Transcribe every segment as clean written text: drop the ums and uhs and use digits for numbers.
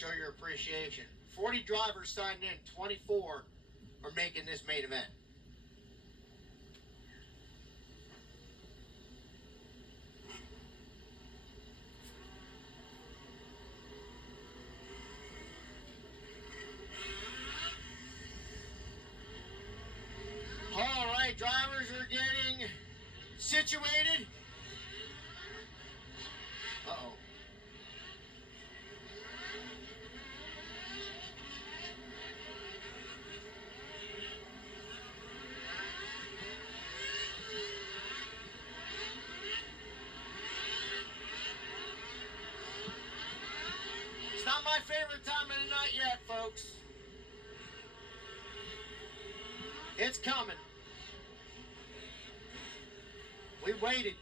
Show your appreciation. 40 drivers signed in, 24 are making this main event. All right, drivers are getting situated. Uh-oh. It's not my favorite time of the night yet, folks. It's coming. We waited.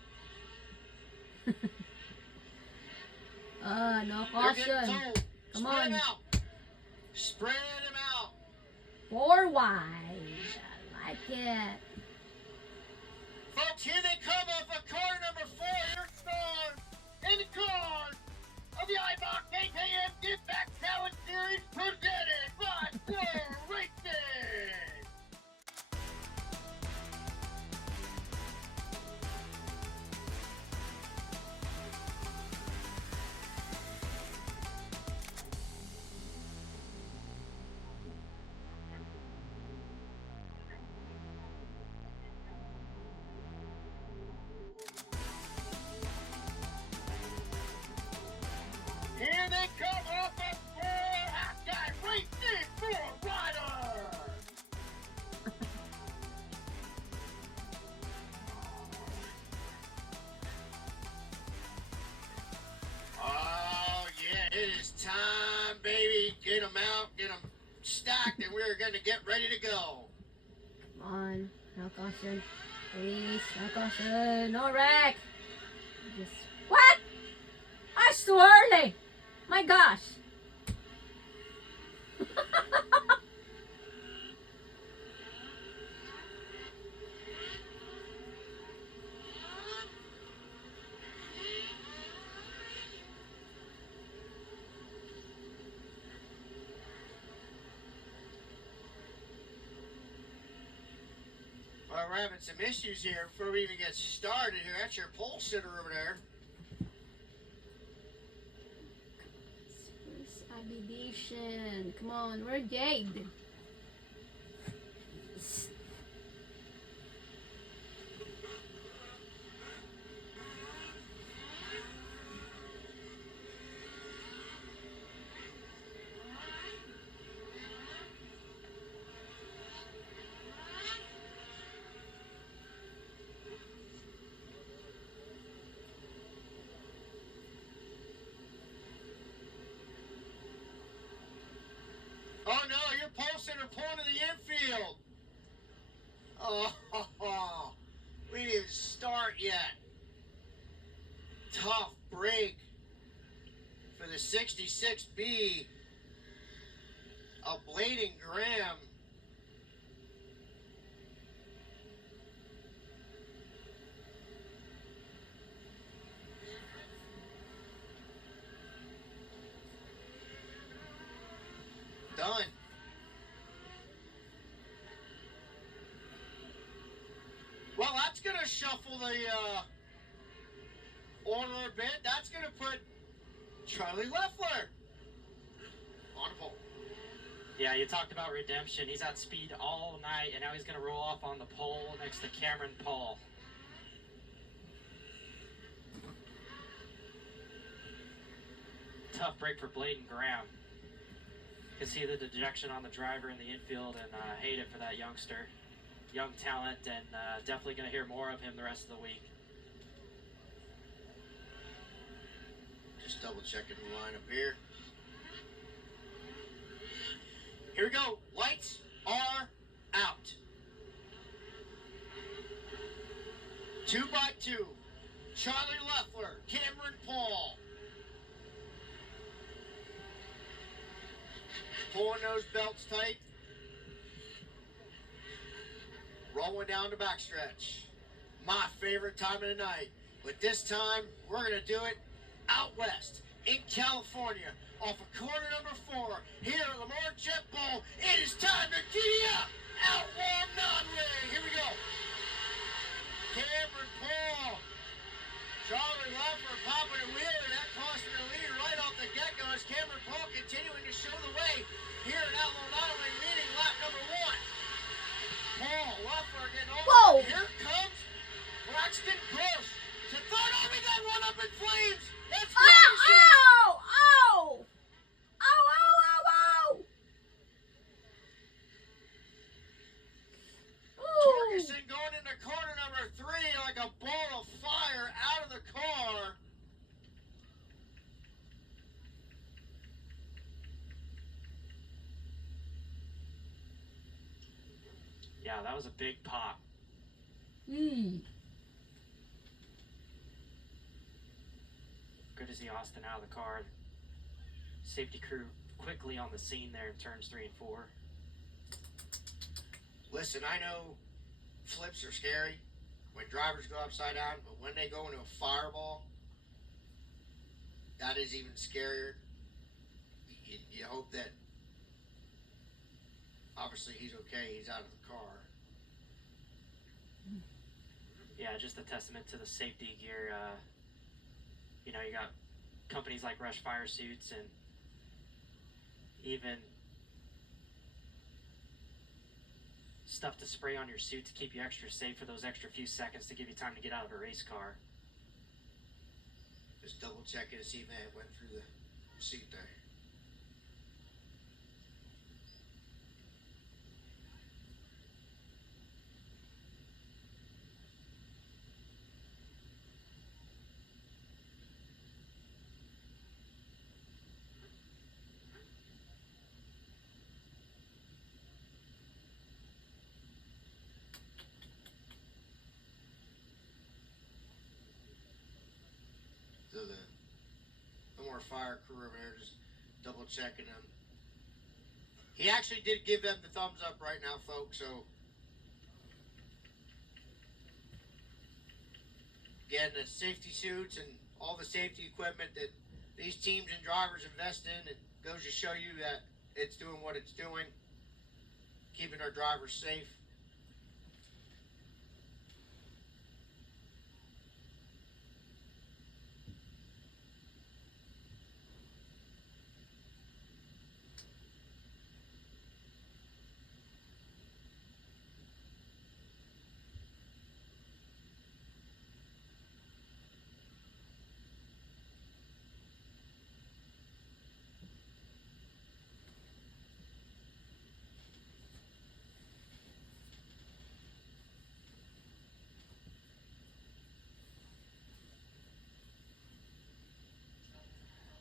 No caution. Come on. Him out. Spread him out. 4 wide. I like it. Folks, here they come off of car number 4. Here's Star in the car of the iBox AKM Get Back Talent Series presented by Lemoore Racing. Here they come off of 4 Hawkeye Racing 4 Rider. Oh, yeah, it is time, baby. Get them out, get them stacked, and we're going to get ready to go. Come on. No caution. Please. No caution. No wreck. Just... What? That's too early. My gosh. Well, we're having some issues here before we even get started here. That's your pole sitter over there. Abdication. Come on, we're Jade. Oh no, your pole sitter pulling to the infield. Oh, we didn't even start yet. Tough break for the 66B of Bladen Graham. Done. Well, that's going to shuffle the order a bit. That's going to put Charlie Leffler on the pole. Yeah, you talked about redemption. He's at speed all night, and now he's going to roll off on the pole next to Cameron Paul. Tough break for Bladen Graham. You can see the dejection on the driver in the infield, and hate it for that youngster. Young talent, and definitely going to hear more of him the rest of the week. Just double checking the lineup here. Here we go. Lights are out. 2 by 2. Charlie Leffler, Cameron Paul. Pulling those belts tight. Rolling down the backstretch. My favorite time of the night. But this time, we're going to do it out west in California off of corner number continuing to show the way here at Outlaw Modeling, leading lap number 1. Paul Leffler getting on. Whoa! Here comes Braxton Gross to third. Oh, we got one up in flames. That's Ow! crazy. Ow! Ow! Ow! Ow! Ow! Ow! Ooh. Torgerson going into corner number 3 like a ball of fire out of the car. Yeah, that was a big pop. Good to see Austin out of the car. Safety crew quickly on the scene there in turns 3 and 4. Listen, I know flips are scary when drivers go upside down, but when they go into a fireball, that is even scarier. You hope that, obviously, he's okay. He's out of the car. Yeah, just a testament to the safety gear. You know, you got companies like Rush Fire Suits and even stuff to spray on your suit to keep you extra safe for those extra few seconds to give you time to get out of a race car. Just double checking to see if it went through the seat there. So the Lemoore fire crew over there just double checking them. He actually did give them the thumbs up right now, folks. So again, the safety suits and all the safety equipment that these teams and drivers invest in, it goes to show you that it's doing what it's doing, keeping our drivers safe.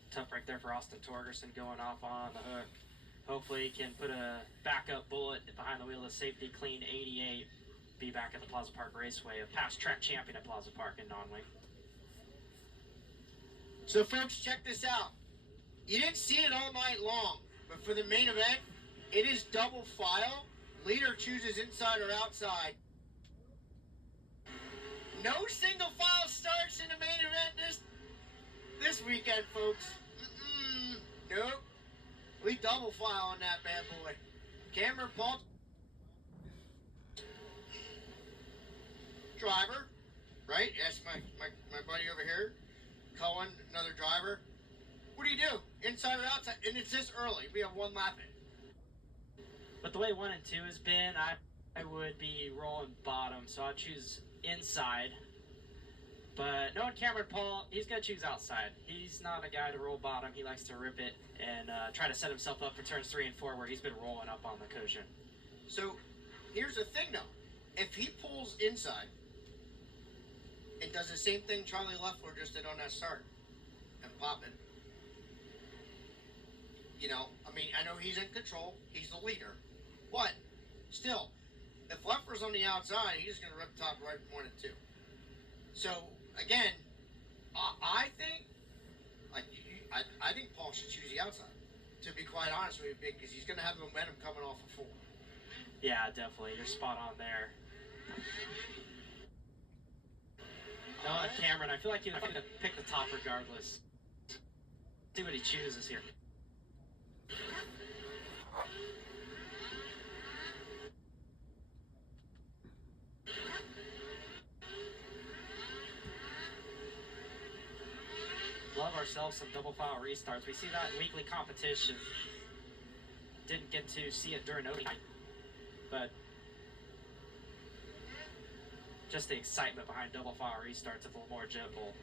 Tough break there for Austin Torgerson going off on the hook. Hopefully he can put a backup bullet behind the wheel of safety, clean 88, be back at the Plaza Park Raceway, a past track champion at Plaza Park in non-wing. So folks, check this out. You didn't see it all night long, but for the main event, it is double file. Leader chooses inside or outside. No single file starts in the main event this weekend, folks. Nope. We double file on that bad boy. Cameron Paul, driver, right? That's my buddy over here. Cohen, another driver. What do you do? Inside or outside? And it's this early. We have one lap in. But the way 1 and 2 has been, I would be rolling bottom, so I'd choose inside. But knowing Cameron Paul, he's going to choose outside. He's not a guy to roll bottom. He likes to rip it and try to set himself up for turns 3 and 4 where he's been rolling up on the cushion. So here's the thing, though. If he pulls inside and does the same thing Charlie Leffler just did on that start and pop it, you know, I mean, I know he's in control. He's the leader. But still, if Leffler's on the outside, he's going to rip top right 1 and 2. So, again, I think I think Paul should choose the outside, to be quite honest with you, because he's going to have momentum coming off of 4. Yeah, definitely. You're spot on there. Knowing Cameron, I feel like he's going to pick the top regardless. See what he chooses here. Love our ourselves some double file restarts. We see that in weekly competition. Didn't get to see it during overtime, but just the excitement behind double file restarts at the Lemoore Jet Bowl.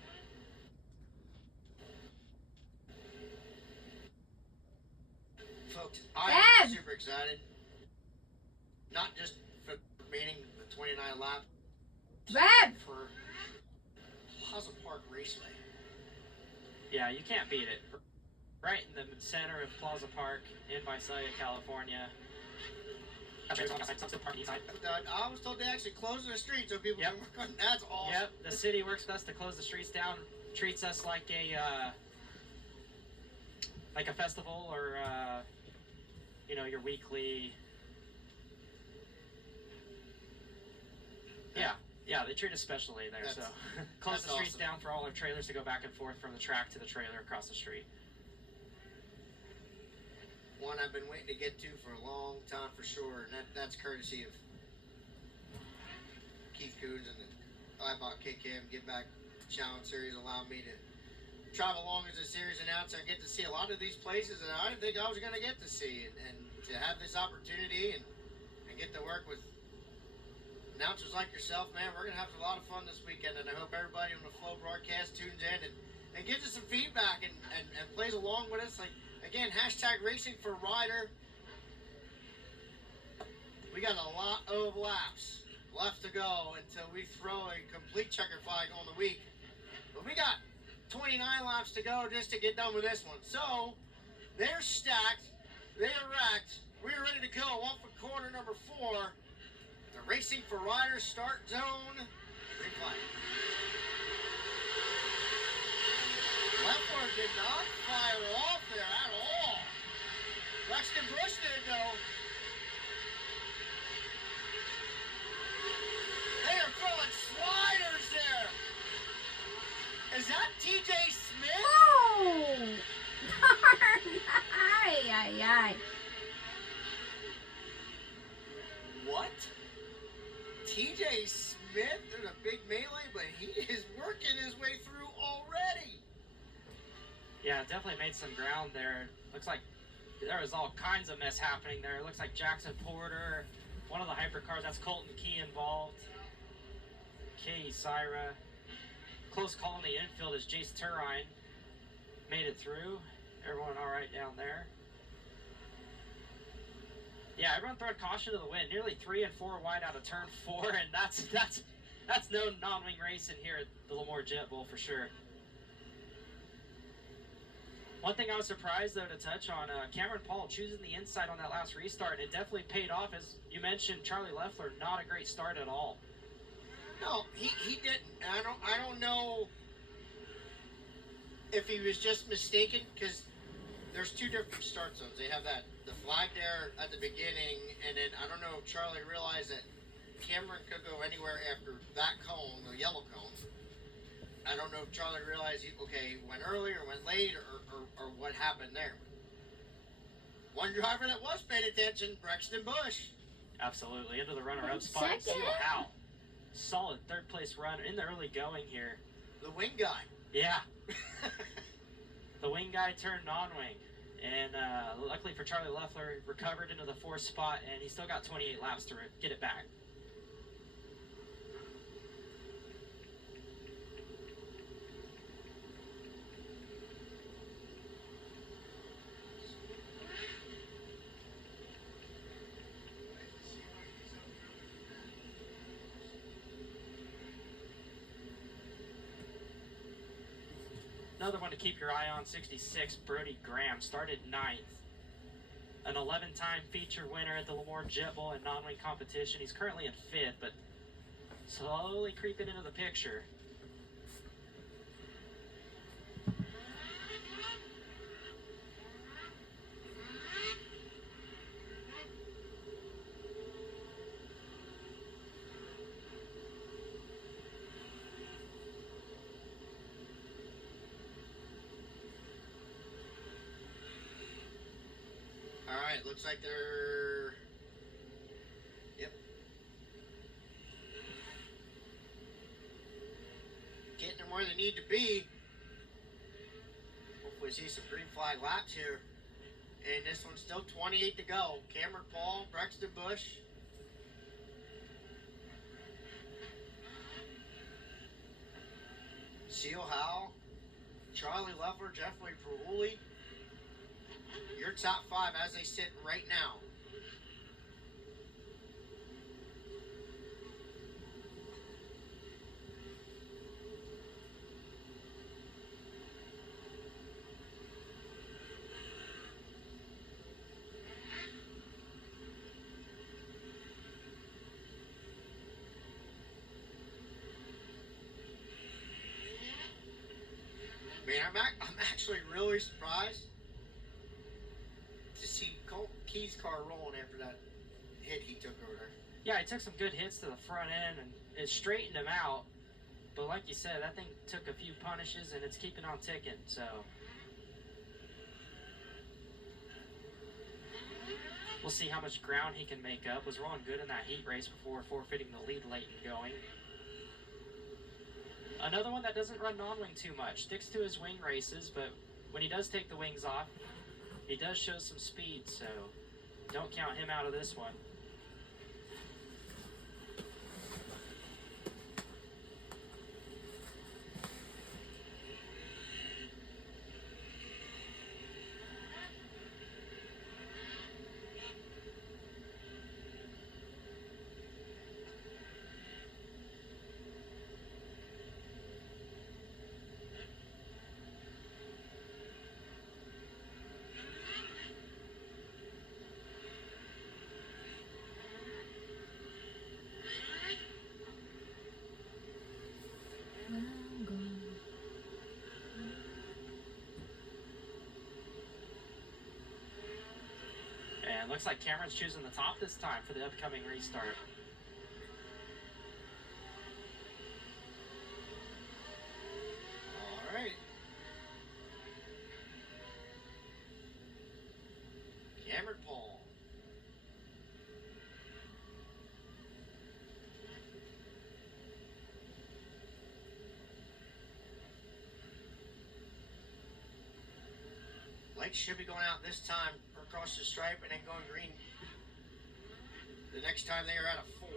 Folks, I am super excited. Not just for meeting the 29 laps, for Plaza Park Raceway. Yeah, you can't beat it. Right in the center of Plaza Park in Visalia, California. I was told they actually closed the street so people can work on. That's awesome. Yep, the city works with us to close the streets down. Treats us like a festival or your weekly. Yeah, they treat us specially there. So close the streets down for all our trailers to go back and forth from the track to the trailer across the street. One I've been waiting to get to for a long time for sure, and that's courtesy of Keith Coons and the IBOT KKM Get Back Challenge Series, allowing me to travel along as a series announcer and get to see a lot of these places that I didn't think I was going to get to see, and to have this opportunity and get to work with announcers like yourself, man, we're going to have a lot of fun this weekend, and I hope everybody on the Flow broadcast tunes in and gives us some feedback and plays along with us. Like, again, hashtag Racing for Rider. We got a lot of laps left to go until we throw a complete checker flag on the week. But we got 29 laps to go just to get done with this one. So, they're stacked. They are racked. We are ready to go. Off of corner number 4. The Racing for Rider start zone. Green flag. Lemoore did not fire off there at all. Braxton Bush did, though. They are throwing sliders there. Is that TJ Smith? Oh! Darn! Ay. What? TJ Smith? There's a big melee, but he is working his way through already. Yeah, definitely made some ground there. Looks like there was all kinds of mess happening there. Looks like Jackson Porter, one of the hypercars, that's Colton Key involved. Katie Syra. Close call in the infield as Jace Turine made it through. Everyone all right down there. Yeah, everyone throwing caution to the wind. Nearly 3 and 4 wide out of turn 4, and that's no non-wing racing here at the Lemoore Jet Bowl for sure. One thing I was surprised, though, to touch on, Cameron Paul choosing the inside on that last restart, and it definitely paid off. As you mentioned, Charlie Loeffler, not a great start at all. No, he didn't. I don't know if he was just mistaken, because there's 2 different start zones. They have the flag there at the beginning, and then I don't know if Charlie realized that Cameron could go anywhere after that cone, the yellow cone. I don't know if Charlie realized he went early or went late or what happened there. One driver that was paying attention, Braxton Bush. Absolutely. Into the runner-up spot. See how. Solid third place run in the early going here. The wing guy. Yeah. The wing guy turned non-wing. And luckily for Charlie Loeffler, recovered into the 4th spot, and he still got 28 laps to get it back. Another one to keep your eye on, 66, Brody Graham, started 9th. An 11-time feature winner at the Lemoore Jet Bowl and non-wing competition. He's currently in 5th, but slowly creeping into the picture. All right, looks like they're... Yep. Getting them where they need to be. see some green flag laps here. And this one's still 28 to go. Cameron Paul, Braxton Bush. Seal Howell, Charlie Leffler, Jeffrey Perhooley. Your top 5 as they sit right now. Man, I'm actually really surprised to see Colt Key's car rolling after that hit he took over there. Yeah, he took some good hits to the front end, and it straightened him out. But like you said, that thing took a few punishes, and it's keeping on ticking, so... We'll see how much ground he can make up. Was rolling good in that heat race before forfeiting the lead late and going. Another one that doesn't run non-wing too much. Sticks to his wing races, but when he does take the wings off, he does show some speed, so don't count him out of this one. And looks like Cameron's choosing the top this time for the upcoming restart. All right. Cameron Paul. Lights should be going out this time across the stripe and then going green the next time they are at a 4.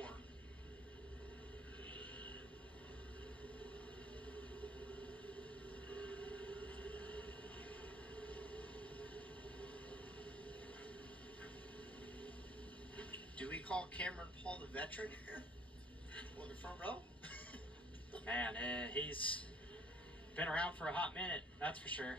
Do we call Cameron Paul the veteran here on the front row? Man, he's been around for a hot minute, that's for sure.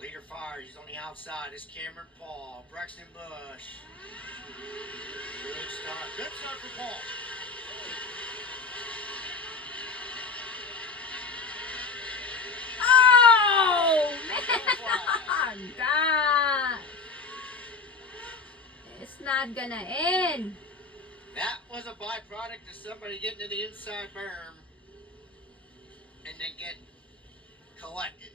Leader fires. He's on the outside. It's Cameron Paul. Braxton Bush. Good start. Good start for Paul. Oh, man! God! It's not gonna end. That was a byproduct of somebody getting to the inside berm and then get collected.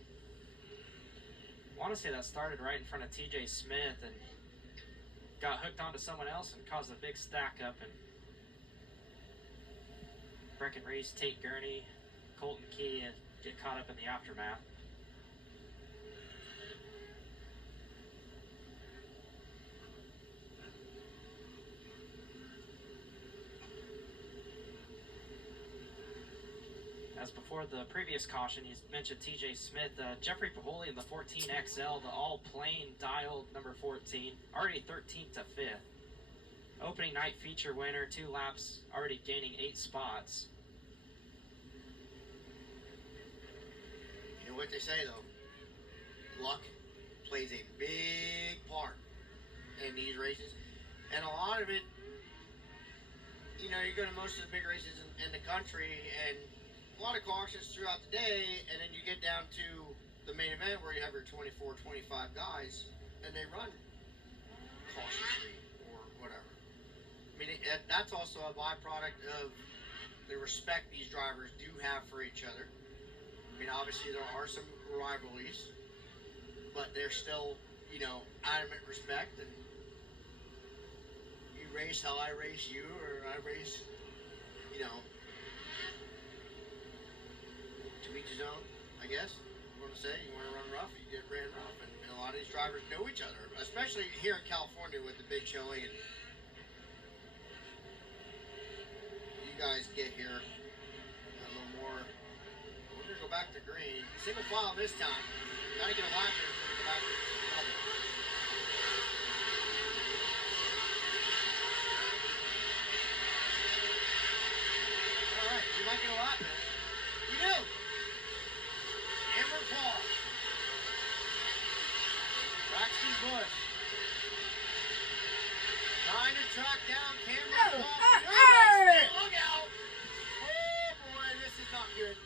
I want to say that started right in front of TJ Smith and got hooked onto someone else and caused a big stack up. And Breckenridge, Tate Gurney, Colton Key get caught up in the aftermath. As before the previous caution, you mentioned TJ Smith, Jeffrey Perhooley in the 14XL, the all-plain dialed number 14, already 13th to 5th. Opening night feature winner, 2 laps, already gaining 8 spots. You know what they say though, luck plays a big part in these races. And a lot of it, you know, you go to most of the big races in the country and a lot of cautions throughout the day, and then you get down to the main event where you have your 24, 25 guys, and they run cautiously or whatever. I mean, that's also a byproduct of the respect these drivers do have for each other. I mean, obviously there are some rivalries, but there's still, adamant respect, and you race how I race you, or I race, to each his own, I guess. You want to say, you want to run rough, you get ran rough, and a lot of these drivers know each other, especially here in California with the big showing, and you guys get here a little more. We're going to go back to green. Single file this time. Got to get a lap here before we go back to double. All right, we might get a lap here. We do. Amber Paul. Braxton Bush. Trying to track down Cameron Paul. Look out. Oh, boy, this is not good.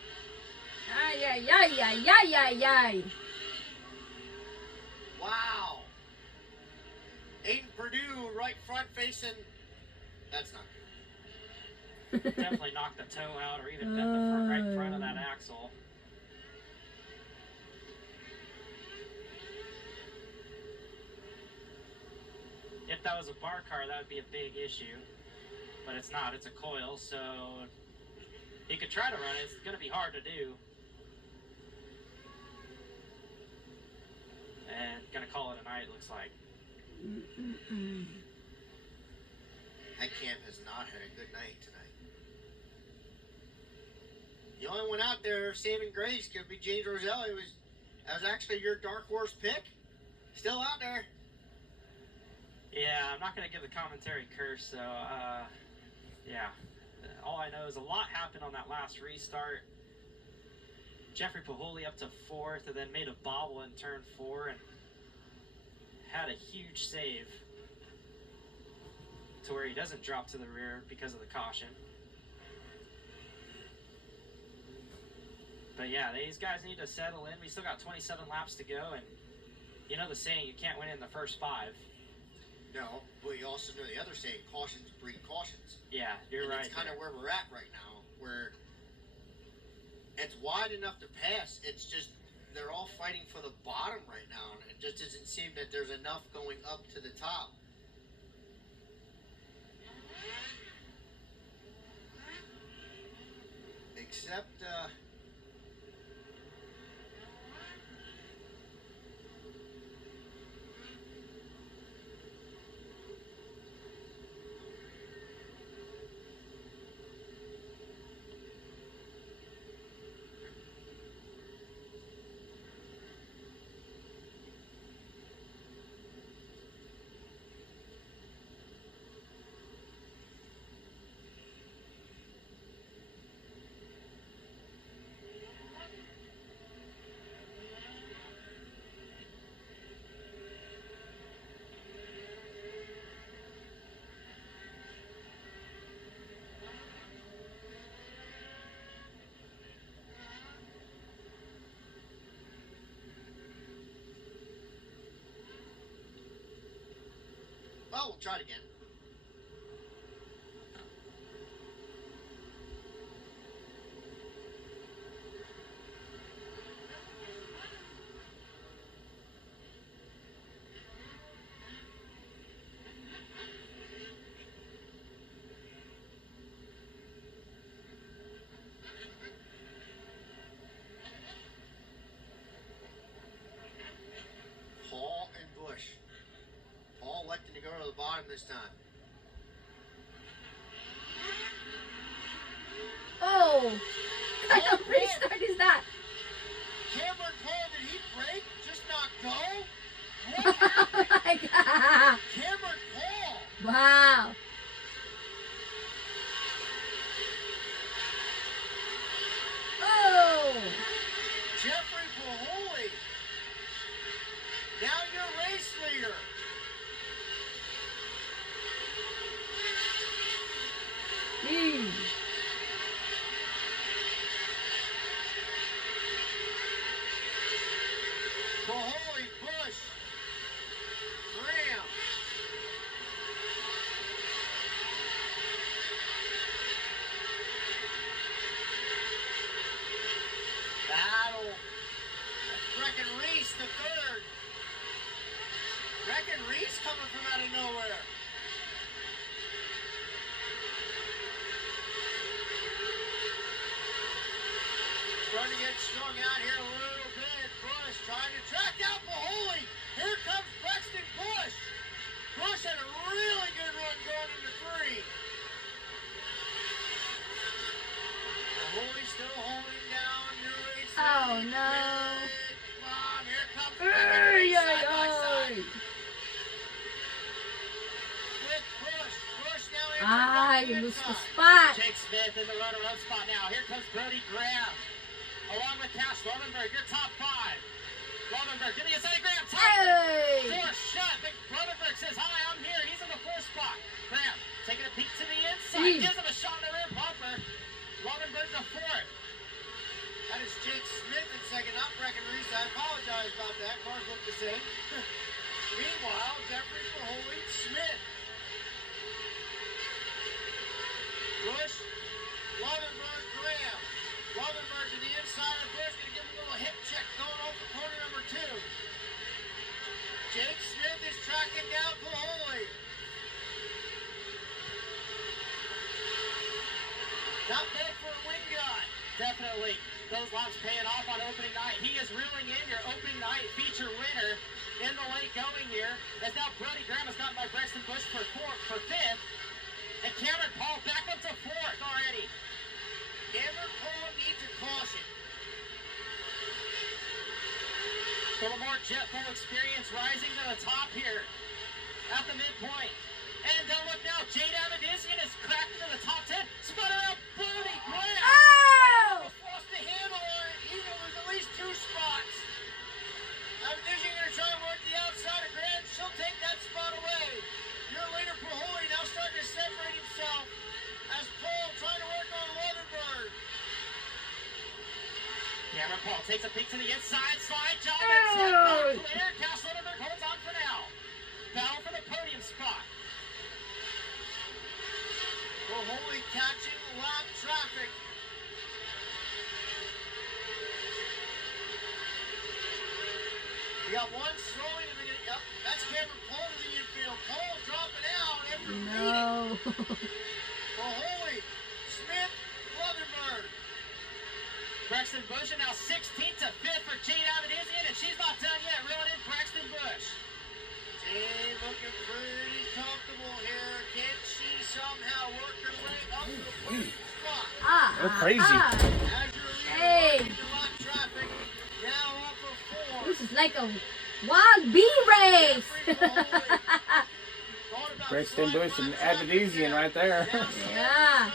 Ay, ay, ay, ay, ay, ay, ay. Wow. Aiden Purdue right front facing. That's not good. Definitely knocked the toe out or even bent the front, right front of that axle. If that was a bar car, that would be a big issue. But it's not. It's a coil, so he could try to run it. It's going to be hard to do. And going to call it a night, looks like. That camp has not had a good night tonight. The only one out there saving grace could be James Roselli. That was actually your dark horse pick. Still out there. Yeah, I'm not going to give the commentary curse, so, yeah. All I know is a lot happened on that last restart. Jeffrey Pahuli up to 4th and then made a bobble in turn 4 and had a huge save to where he doesn't drop to the rear because of the caution. But yeah, these guys need to settle in. We still got 27 laps to go, and you know the saying, you can't win in the first 5. No, but you also know the other saying, cautions breed cautions. Yeah, you're right. That's kind of where we're at right now, where it's wide enough to pass. It's just they're all fighting for the bottom right now, and it just doesn't seem that there's enough going up to the top. Except, well, we'll try it again. Paul and Bush. Paul electing to go to the bottom this time. Oh! What kind of restart is that? Cameron Paul, did he break? Just not go? What Oh happened? my god! Cameron Paul! Wow! Oh! Jeffrey Pahuli! Now your race leader! Jeez. He's coming from out of nowhere. Starting to get strung out here a little bit. Bush trying to track out Mahoney. Here comes Braxton Bush. Bush had a really good run going into 3. Mahoney still holding down. Oh no. Bomb. Here comes Ay, ay, side by side. ay. With Bush. Bush now in Ah, you lose the spot. Jake Smith in the runner-up spot now. Here comes Brody Graham. Along with Cash Lovenberg, your top 5. Lovenberg, give me a second, Graham. Hey. 4 shot. But Lovenberg says, hi, I'm here. He's in the 4th spot. Graham taking a peek to the inside. Jeez. Gives him a shot in the rear bumper. Lovenberg's the 4th. That is Jake Smith in second, not Breckenridge. I apologize about that. Cars look the same. Meanwhile, Jeffrey Mahoney, Smith. Bush, Lovenberg, Graham. Lovenberg to the inside of Bush, going to give him a little hip check going over corner number 2. Jake Smith is tracking down Mahoney. Not bad for a wing guy. Definitely. Those laps paying off on opening night. He is reeling in your opening night feature winner in the late going here. As now Brody Graham has gotten by Braxton Bush for 5th. And Cameron Paul back up to 4th already. Cameron Paul needs a caution. The Lemoore Jet full experience rising to the top here at the midpoint. And look now, Jade Avedizian is cracked into the top 10. Spun around Brody Graham. Oh! Lost the handle on it. He knew it was at least 2 spots. Avedizian going to try and work the outside of Graham. She'll take that spot away. Your leader, Mahoney, now starting to separate himself as Paul trying to work on Lovenberg. Cameron Paul takes a peek to the inside, slide job, Oh. and clear. Cass Lovenberg holds on for now. Battle for the podium spot. Mahoney catching lap traffic. We got one slowing and then yep, that's Cameron Paul to the infield. Paul dropping out after leading. No. Mahoney, Smith, Lovenberg. Braxton Bush and now 16th to 5th for Jade Avedizian, and she's not done yet. Reeling in Braxton Bush. Jade looking pretty comfortable here. Can she somehow work her way up to the first spot? They're crazy. As your leader Hey. working the lap traffic, now off of 4. This is like a wild bee race. Braxton Bush and Avedizian right there. Yeah.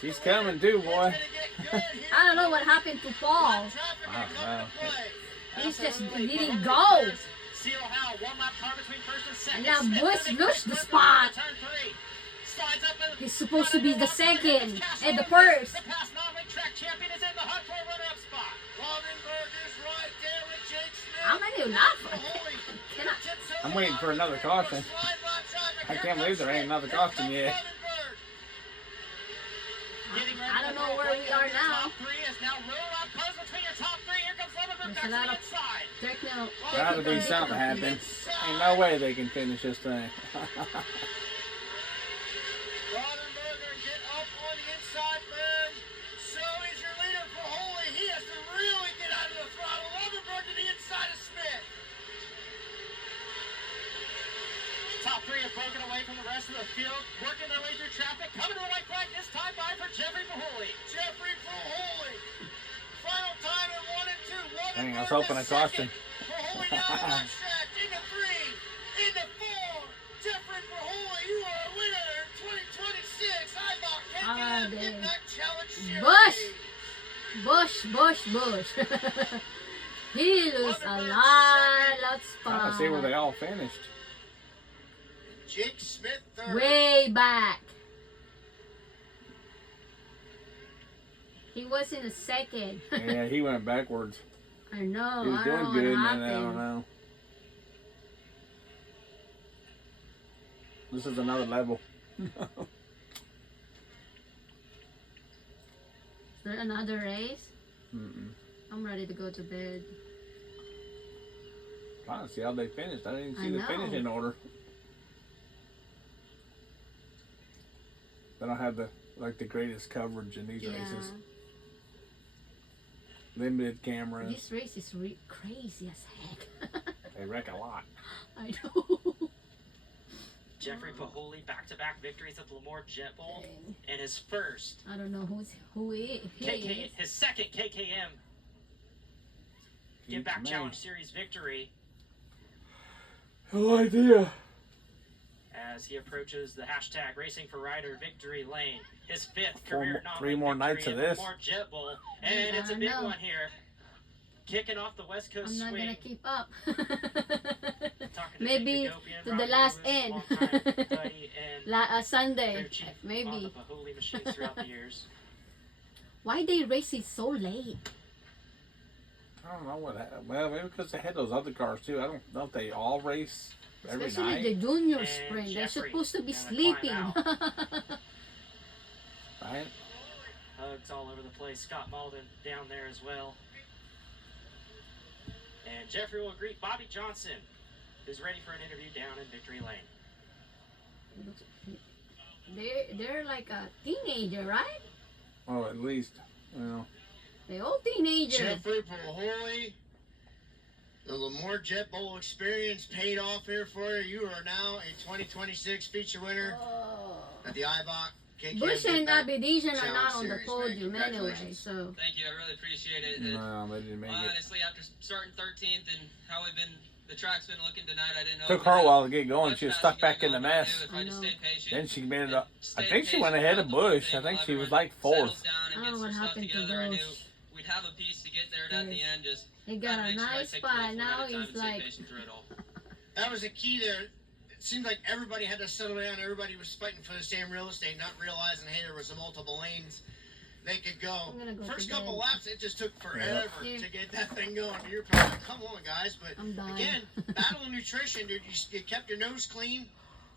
She's coming too, boy. I don't know what happened to Paul. I don't know. He's just didn't go. Seal Howe, 1 lap car between first and second. And now Smith Bush moving lost the quickly spot. into turn 3. Slides up in He's supposed to be the front of second Cash and the Lovenberg. first. The past non-league track champion is in the hunt for a runner-up spot. Lovenberg is right there with Jake Smith. How many lap? Mahoney Cannot. tips I'm over waiting for another caution. slide lap traffic. I Here can't believe comes there ain't another Smith. caution Here yet. comes Lovenberg. Getting ready I don't to know go where we are into the now. Top 3 is now little lap cars between your top 3. Here comes Lovenberg There's a back lot to the of inside. technical. Gotta be something happen. Ain't no way they can finish this thing. Lovenberger get up on the inside berm. So is your leader for Holy. He has to really get out of the throttle. Lovenberg to the inside of Smith. Top 3 have broken away from the rest of the field, working their way through traffic, coming to the white flag this time by for Jeffrey Mahoney. Jeffrey for Holy. Final time at 1 and 2. Dang, I was Lovenberg hoping to I caught him. second. For Holy now the left stretch. Into 3. Into 4. Jeffrey for Holy. You are a winner in 2026. Outlaw KTM dang. Get Back Challenge Series. Bush. He lose a lot of Trying to see where they spot. all finished. Jake Smith third. Way back. He was in a second. Yeah, he went backwards. I know. He was I doing don't good, know and what then I don't happened. know. This is another level. Is there another race? Mm-mm. I'm ready to go to bed. I don't see how they finished. I didn't even see I the know. finishing order. They don't have the greatest coverage in these races. Limited cameras. This race is crazy as heck. They wreck a lot. I know. Jeffrey Pahuli, back-to-back victories at the Lemoore Jet Bowl, and his first I don't know who he is. his second KKM Get Back Challenge Series victory. No idea. As he approaches the hashtag Racing for Rider Victory Lane, his fifth career Three more nights of this. Lemoore Jet Bowl, and it's a big one here. Kicking off the West Coast I'm not swing. gonna keep up. Maybe to the last end. Sunday, maybe. On the Pahuli machines throughout the years. Why they race it so late? I don't know what happened. Well, maybe because they had those other cars too. I don't know if they all race every Especially night. the junior And sprint. They're Jeffrey supposed to be gonna sleeping. climb Right? Hugs all over the place. Scott Malden down there as well. And Jeffrey will greet Bobby Johnson, who's ready for an interview down in Victory Lane. They're like a teenager, right? Oh, at least, you know. They're all teenagers. Jeffrey Pahuli, the Lemoore Jet Bowl experience paid off here for you. You are now a 2026 feature winner at the IBOC. Bush and Abedition are not on the Series, podium man. anyway, Congratulations. so. Thank you, I really appreciate it. No, they didn't make it. Honestly, after starting 13th and how we've been, the track's been looking tonight, I didn't know. Took her a while to get going. She was stuck back in the mess. If I just stayed patient. Then she made it up. I Stayed think she went patient ahead of throughout the whole Bush. I thing think while she was everyone like fourth. settles down and I don't gets know what their stuff happened to together. I knew those. we'd have a piece to get there at the end. Just He got a gotta make sure I nice take the full spot. Now amount of time he's and stay like, patient through it all. That was the key there. It seemed like everybody had to settle down. Everybody was fighting for the same real estate, not realizing, hey, there was multiple lanes they could go. I'm gonna go First to couple bed. laps, it just took forever Yeah. to get that thing going. You're probably like, come on, guys. But I'm done. again, battle of nutrition, dude. You kept your nose clean.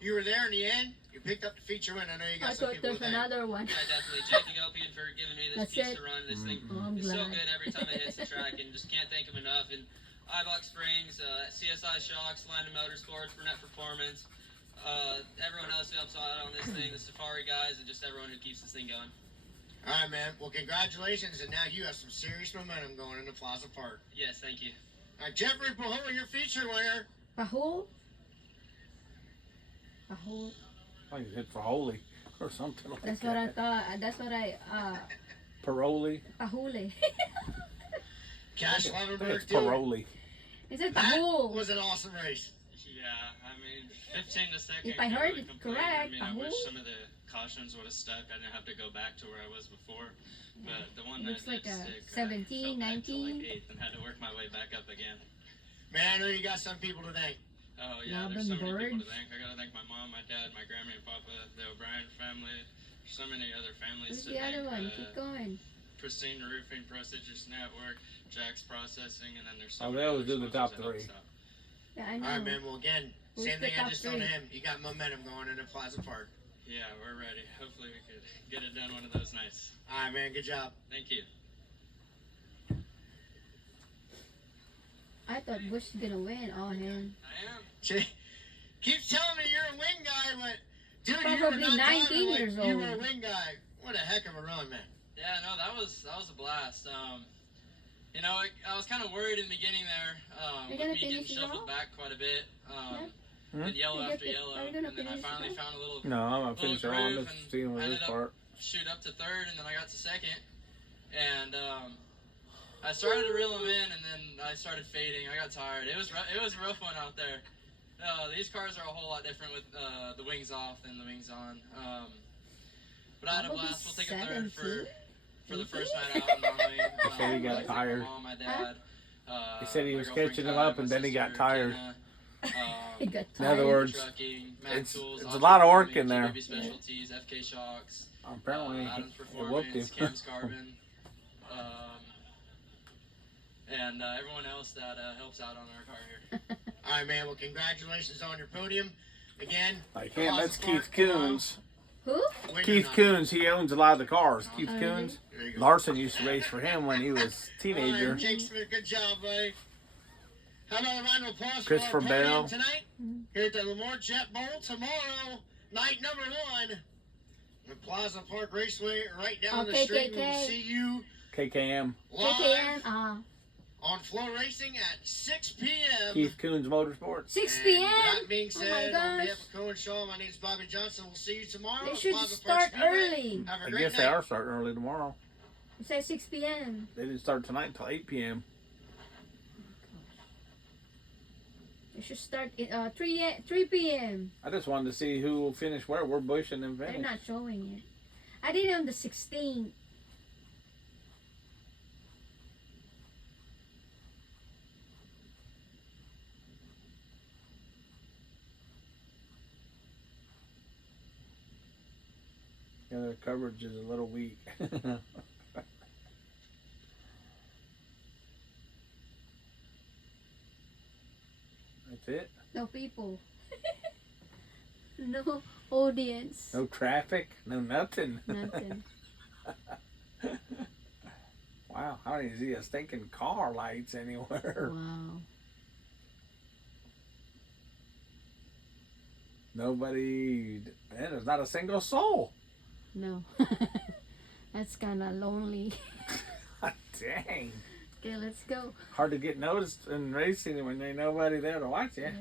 You were there in the end. You picked up the feature win. I know you I got some thought people there's with that. another one. Yeah, definitely. Jake Agopian for giving me this That's piece it. to run. This thing Oh, I'm is so glad. good every time it hits the track, and just can't thank him enough. And iBox Springs, CSI Shocks, Landon Motorsports, Burnett Performance, everyone else who helps out on this thing, the Safari guys, and just everyone who keeps this thing going. All right, man. Well, congratulations. And now you have some serious momentum going into Plaza Park. Yes, thank you. All right, Jeffrey Pahuli, your feature winner. Pahul? I think it's for holy or something like That's that. what I thought. That's what I, Paroli. Pahule. Cash I think Leverberg, it's dude. Paroli. Is it That Pahul? was an awesome race. Yeah, I mean, 15 to second. If I can't heard really it complain. correct, I mean, I wish Pahul? some of the cautions would have stuck. I didn't have to go back to where I was before. But the one Looks that like did a stick, 17, I fell back to 19. like 8th and had to work my way back up again. Man, I know you got some people to thank. Oh yeah, Robin there's so many people Bird. to thank. I gotta thank my mom, my dad, my Grammy and Papa, the O'Brien family. So many other families Who's to the other thank. one? Keep going. Pristine Roofing, Pro Citrus Network, Jack's Processing, and then there's so Oh, many they always other do the top sponsors that helped three. us out. Yeah, I All right, know. man. Well, again, Who's same the thing I top just told three? him. You got momentum going into Plaza Park. Yeah, we're ready. Hopefully we could get it done one of those nights. All right, man. Good job. Thank you. I thought Bush was gonna win. Oh, man. I am. Keeps telling me you're a wing guy, but dude, you were Probably not 19 driving like years you were old. a wing guy. What a heck of a run, man. Yeah, no, that was a blast. You know, I was kind of worried in the beginning there You're with gonna me getting finish it shuffled all? back quite a bit. Hmm? And yellow You after get the- yellow, are you and gonna then I finish it finally all? found a little No, I'm gonna finish her on groove this and team with this ended up part. shoot up to third, and then I got to second, and I started to reel them in, and then I started fading. I got tired. It was a rough one out there. These cars are a whole lot different with the wings off than the wings on. But I had a Probably blast. We'll take a third 17. for the first night out in Maui. He said he got I'd like to thank tired. My mom, my dad. He said he my was girlfriend catching him Kai, up my and then he got sister, tired. Kenna, He got In other tired. words, Trucking, Mac it's- Tools, it's a Odd lot of Job work Farming, in there. GW Specialties, FK Shocks, Apparently, Adams it whooped him. Performance, Cam's Carbon, and everyone else that helps out on our car here. All right, man. Well, congratulations on your podium. Again, Like him, Plaza that's Keith Park tomorrow. Coons. Who? Win or Keith not. Coons, he owns a lot of the cars. Keith Oh, Coons. There you go. Larson used to race for him when he was a All teenager. right, Jake Smith, good job, buddy. How about a round of applause Christopher for our podium Bell. tonight? Here at the Lemoore Jet Bowl tomorrow, night number 1. The Plaza Park Raceway, right down the street. We will KKK. see you KKM. live KKN, on Flow Racing at 6 p.m. Keith Coons Motorsports. 6 And p.m. That being Oh my said, on gosh. behalf of Cohen Shaw, my name is Bobby Johnson. We'll see you tomorrow. They at should Plaza Park start Speedway. early. Have a I great guess night. they are starting early tomorrow. It says 6 p.m. They didn't start tonight until 8 p.m. They should start at 3 p.m. I just wanted to see who will finish where. We're Bush and then They're finish. not showing it. I did it on the 16th. Yeah, their coverage is a little weak. That's it. No people. No audience. No traffic. No nothing. Nothing. Wow, I don't even see a stinking car lights anywhere. Wow. Nobody. Man, there's not a single soul. No. That's kind of lonely. Dang. Okay, let's go. Hard to get noticed in racing when there's nobody there to watch you. Yeah.